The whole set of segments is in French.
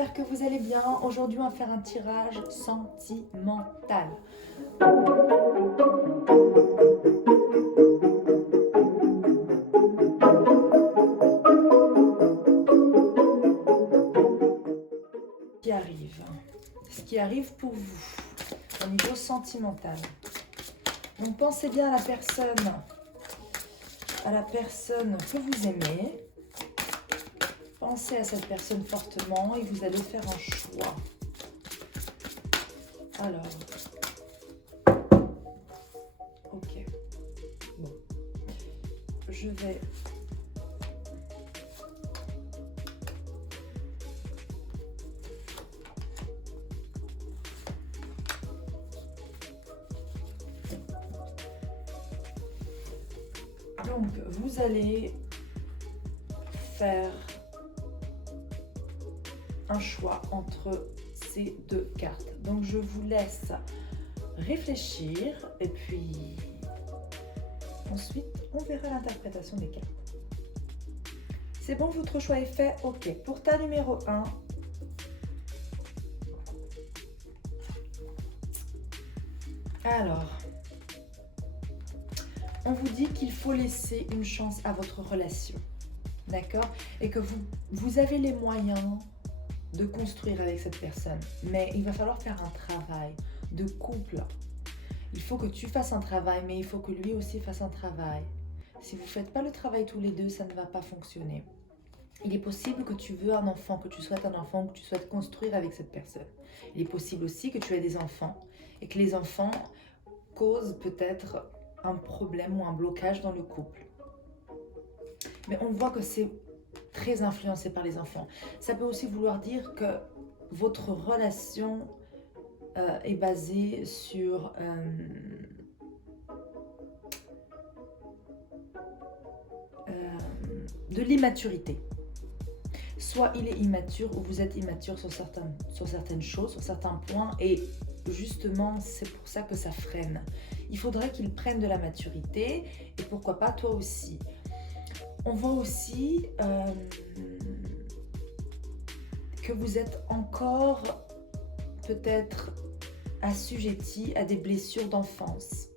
j'espère que vous allez bien. Aujourd'hui, on va faire un tirage sentimental. Ce qui arrive pour vous au niveau sentimental. Donc pensez bien à la personne que vous aimez. Pensez à cette personne fortement et vous allez faire un choix. Alors, ok. Bon, je vais... Donc, vous allez faire un choix entre ces deux cartes. Donc, je vous laisse réfléchir et puis ensuite, on verra l'interprétation des cartes. C'est bon, votre choix est fait? Ok. Pour ta numéro 1, alors, on vous dit qu'il faut laisser une chance à votre relation, d'accord? Et que vous avez les moyens de construire avec cette personne. Mais il va falloir faire un travail de couple. Il faut que tu fasses un travail, mais il faut que lui aussi fasse un travail. Si vous ne faites pas le travail tous les deux, ça ne va pas fonctionner. Il est possible que tu veux un enfant, que tu souhaites un enfant, que tu souhaites construire avec cette personne. Il est possible aussi que tu aies des enfants et que les enfants causent peut-être un problème ou un blocage dans le couple. Mais on voit que c'est très influencé par les enfants. Ça peut aussi vouloir dire que votre relation est basée sur de l'immaturité. Soit il est immature ou vous êtes immature sur certaines choses, sur certains points, et justement c'est pour ça que ça freine. Il faudrait qu'il prenne de la maturité et pourquoi pas toi aussi. On voit aussi que vous êtes encore peut-être assujetti à des blessures d'enfance.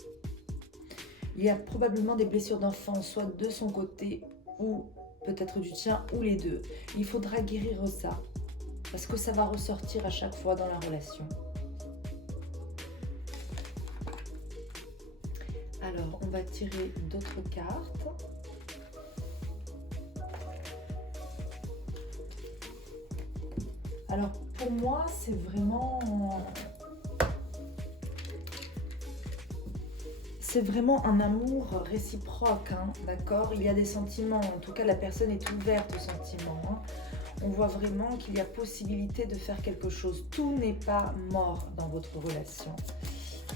Il y a probablement des blessures d'enfance, soit de son côté ou peut-être du tien, ou les deux. Il faudra guérir ça, parce que ça va ressortir à chaque fois dans la relation. Alors, on va tirer d'autres cartes. Alors, pour moi, c'est vraiment un amour réciproque, hein, d'accord? Il y a des sentiments, en tout cas, la personne est ouverte aux sentiments. Hein. On voit vraiment qu'il y a possibilité de faire quelque chose. Tout n'est pas mort dans votre relation.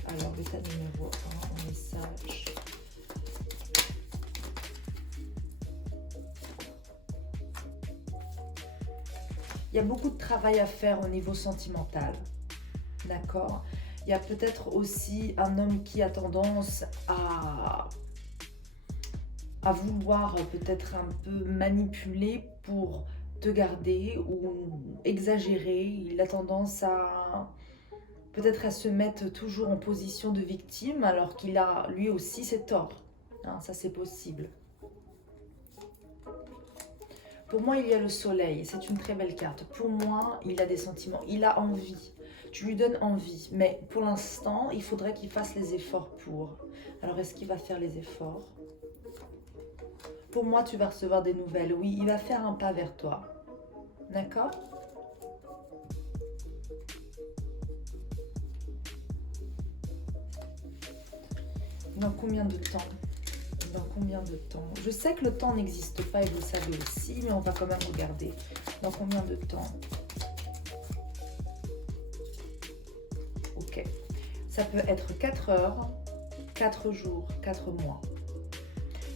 Alors, l'état numéro 1, un message. Il y a beaucoup de travail à faire au niveau sentimental, d'accord? Il y a peut-être aussi un homme qui a tendance à vouloir peut-être un peu manipuler pour te garder ou exagérer. Il a tendance à peut-être à se mettre toujours en position de victime alors qu'il a lui aussi ses torts. Hein, ça c'est possible. Pour moi, il y a le soleil. C'est une très belle carte. Pour moi, il a des sentiments. Il a envie. Tu lui donnes envie. Mais pour l'instant, il faudrait qu'il fasse les efforts pour. Alors, est-ce qu'il va faire les efforts? Pour moi, tu vas recevoir des nouvelles. Oui, il va faire un pas vers toi. D'accord? Dans combien de temps? Dans combien de temps? Je sais que le temps n'existe pas et vous le savez aussi, mais on va quand même regarder. Dans combien de temps? Ok. Ça peut être 4 heures, 4 jours, 4 mois.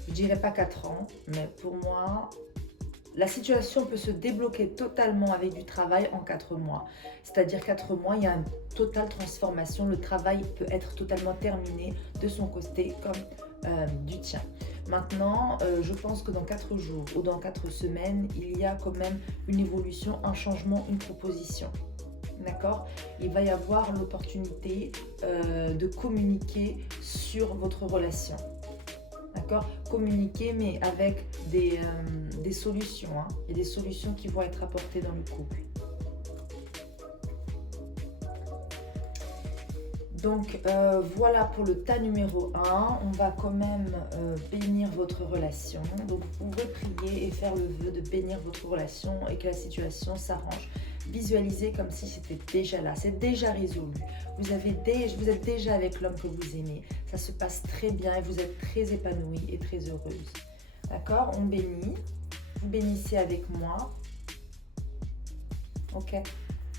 Je dirais pas 4 ans, mais pour moi, la situation peut se débloquer totalement avec du travail en 4 mois. C'est-à-dire 4 mois, il y a une totale transformation. Le travail peut être totalement terminé de son côté comme du tien. Maintenant, je pense que dans 4 jours ou dans 4 semaines, il y a quand même une évolution, un changement, une proposition. D'accord? Il va y avoir l'opportunité de communiquer sur votre relation. D'accord? Communiquer, mais avec des solutions. Hein. Il y a des solutions qui vont être apportées dans le couple. Donc voilà pour le tas numéro 1. On va quand même bénir votre relation. Donc vous pouvez prier et faire le vœu de bénir votre relation et que la situation s'arrange. Visualisez comme si c'était déjà là, c'est déjà résolu. Vous êtes déjà avec l'homme que vous aimez. Ça se passe très bien et vous êtes très épanouie et très heureuse. D'accord? On bénit. Vous bénissez avec moi. Ok?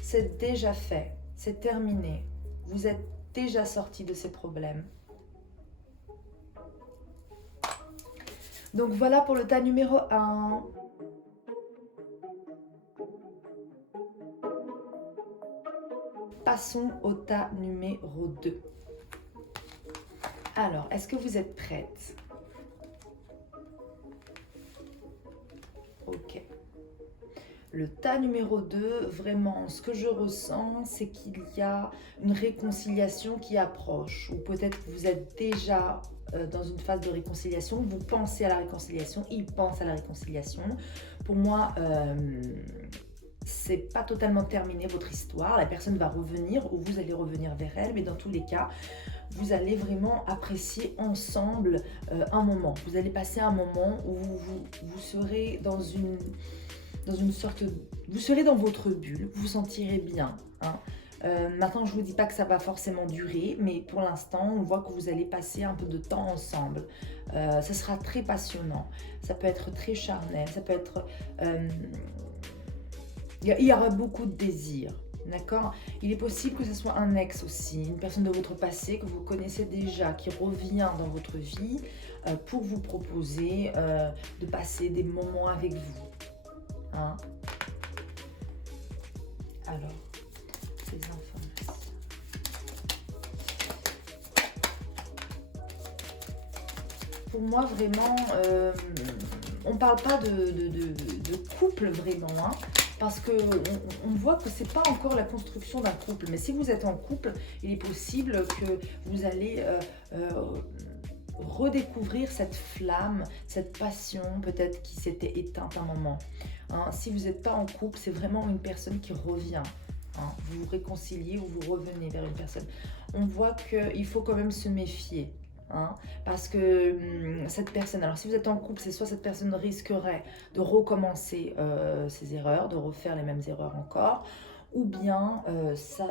C'est déjà fait. C'est terminé. Vous êtes déjà sorti de ces problèmes. Donc voilà pour le tas numéro 1. Passons au tas numéro 2. Alors, est-ce que vous êtes prête? Ok. Le tas numéro 2, vraiment, ce que je ressens, c'est qu'il y a une réconciliation qui approche. Ou peut-être que vous êtes déjà dans une phase de réconciliation. Vous pensez à la réconciliation, il pense à la réconciliation. Pour moi, c'est pas totalement terminé votre histoire. La personne va revenir ou vous allez revenir vers elle. Mais dans tous les cas, vous allez vraiment apprécier ensemble un moment. Vous allez passer un moment où vous serez dans une sorte... Vous serez dans votre bulle, vous vous sentirez bien. Hein. Maintenant, je ne vous dis pas que ça va forcément durer, mais pour l'instant, on voit que vous allez passer un peu de temps ensemble. Ça sera très passionnant, ça peut être très charnel, ça peut être... il y aura beaucoup de désir, d'accord? Il est possible que ce soit un ex aussi, une personne de votre passé que vous connaissez déjà, qui revient dans votre vie pour vous proposer de passer des moments avec vous. Hein? Alors, ces informations. Pour moi, vraiment, on ne parle pas de couple vraiment, hein, parce qu'on voit que ce n'est pas encore la construction d'un couple. Mais si vous êtes en couple, il est possible que vous allez redécouvrir cette flamme, cette passion peut-être qui s'était éteinte un moment. Hein, si vous n'êtes pas en couple, c'est vraiment une personne qui revient. Hein, vous vous réconciliez ou vous revenez vers une personne. On voit qu'il faut quand même se méfier. Hein, parce que cette personne, alors si vous êtes en couple, c'est soit cette personne risquerait de recommencer ses erreurs, de refaire les mêmes erreurs encore, ou bien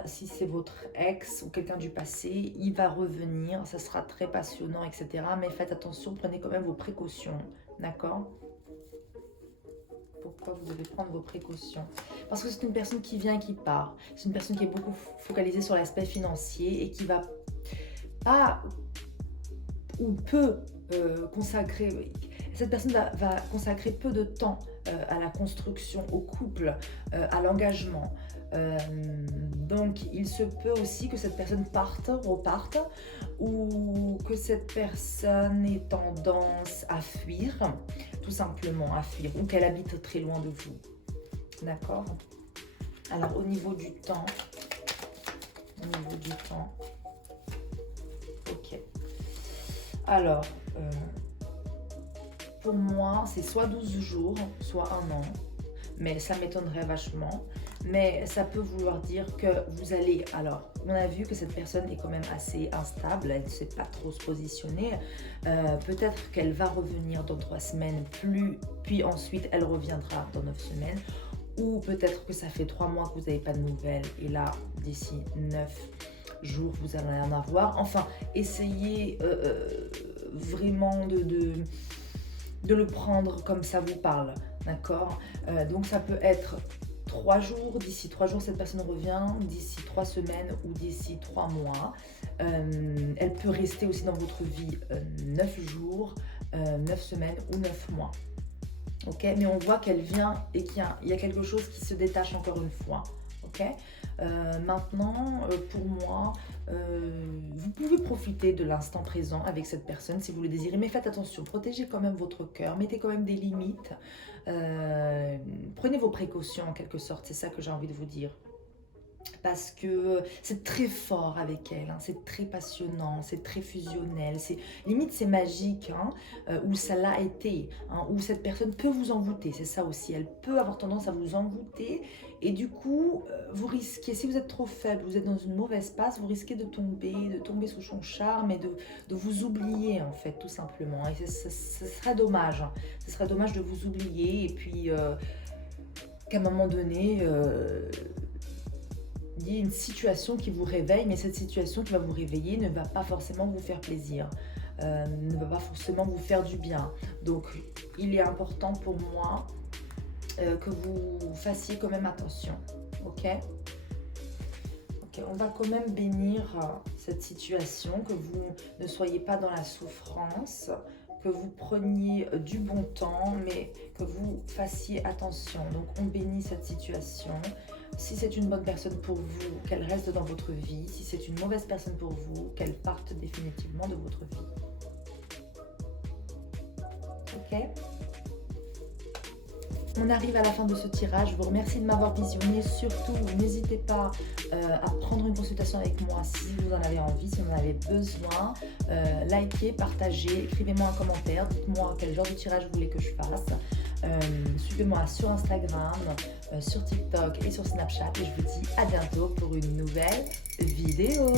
si c'est votre ex ou quelqu'un du passé, il va revenir, ça sera très passionnant, etc. Mais faites attention, prenez quand même vos précautions, d'accord? Pourquoi vous devez prendre vos précautions? Parce que c'est une personne qui vient et qui part. C'est une personne qui est beaucoup focalisée sur l'aspect financier et qui va pas ou peut consacrer... Cette personne va consacrer peu de temps à la construction, au couple, à l'engagement. Donc il se peut aussi que cette personne reparte, ou que cette personne ait tendance à fuir, tout simplement à fuir, ou qu'elle habite très loin de vous. D'accord? Alors au niveau du temps, ok. Alors, pour moi, c'est soit 12 jours, soit 1 an. Mais ça m'étonnerait vachement. Mais ça peut vouloir dire que vous allez... Alors, on a vu que cette personne est quand même assez instable. Elle ne sait pas trop se positionner. Peut-être qu'elle va revenir dans 3 semaines, puis ensuite elle reviendra dans 9 semaines. Ou peut-être que ça fait 3 mois que vous n'avez pas de nouvelles. Et là, d'ici 9 jours, vous allez en avoir. Enfin, essayez vraiment de le prendre comme ça vous parle. D'accord? Donc ça peut être 3 jours, d'ici 3 jours cette personne revient, d'ici 3 semaines ou d'ici 3 mois. Elle peut rester aussi dans votre vie 9 jours, 9 semaines ou 9 mois. Ok, mais on voit qu'elle vient et qu'il y a quelque chose qui se détache encore une fois. Ok, maintenant, pour moi, Vous pouvez profiter de l'instant présent avec cette personne si vous le désirez, mais faites attention, protégez quand même votre cœur, mettez quand même des limites, prenez vos précautions en quelque sorte, c'est ça que j'ai envie de vous dire. Parce que c'est très fort avec elle, hein, c'est très passionnant, c'est très fusionnel, limite c'est magique, hein, ou ça l'a été, hein, ou cette personne peut vous envoûter, c'est ça aussi, elle peut avoir tendance à vous envoûter, et du coup, vous risquez, si vous êtes trop faible, vous êtes dans une mauvaise passe, vous risquez de tomber sous son charme et de vous oublier en fait, tout simplement, et ce serait dommage, hein, ce serait dommage de vous oublier, et puis qu'à un moment donné... il y a une situation qui vous réveille, mais cette situation qui va vous réveiller ne va pas forcément vous faire plaisir, ne va pas forcément vous faire du bien. Donc, il est important pour moi que vous fassiez quand même attention, ok? Ok, on va quand même bénir cette situation, que vous ne soyez pas dans la souffrance, que vous preniez du bon temps, mais que vous fassiez attention. Donc, on bénit cette situation. Si c'est une bonne personne pour vous, qu'elle reste dans votre vie. Si c'est une mauvaise personne pour vous, qu'elle parte définitivement de votre vie. Ok ? On arrive à la fin de ce tirage. Je vous remercie de m'avoir visionné. Surtout, n'hésitez pas à prendre une consultation avec moi si vous en avez envie, si vous en avez besoin. Likez, partagez, écrivez-moi un commentaire. Dites-moi quel genre de tirage vous voulez que je fasse. Suivez-moi sur Instagram, sur TikTok et sur Snapchat. Et je vous dis à bientôt pour une nouvelle vidéo.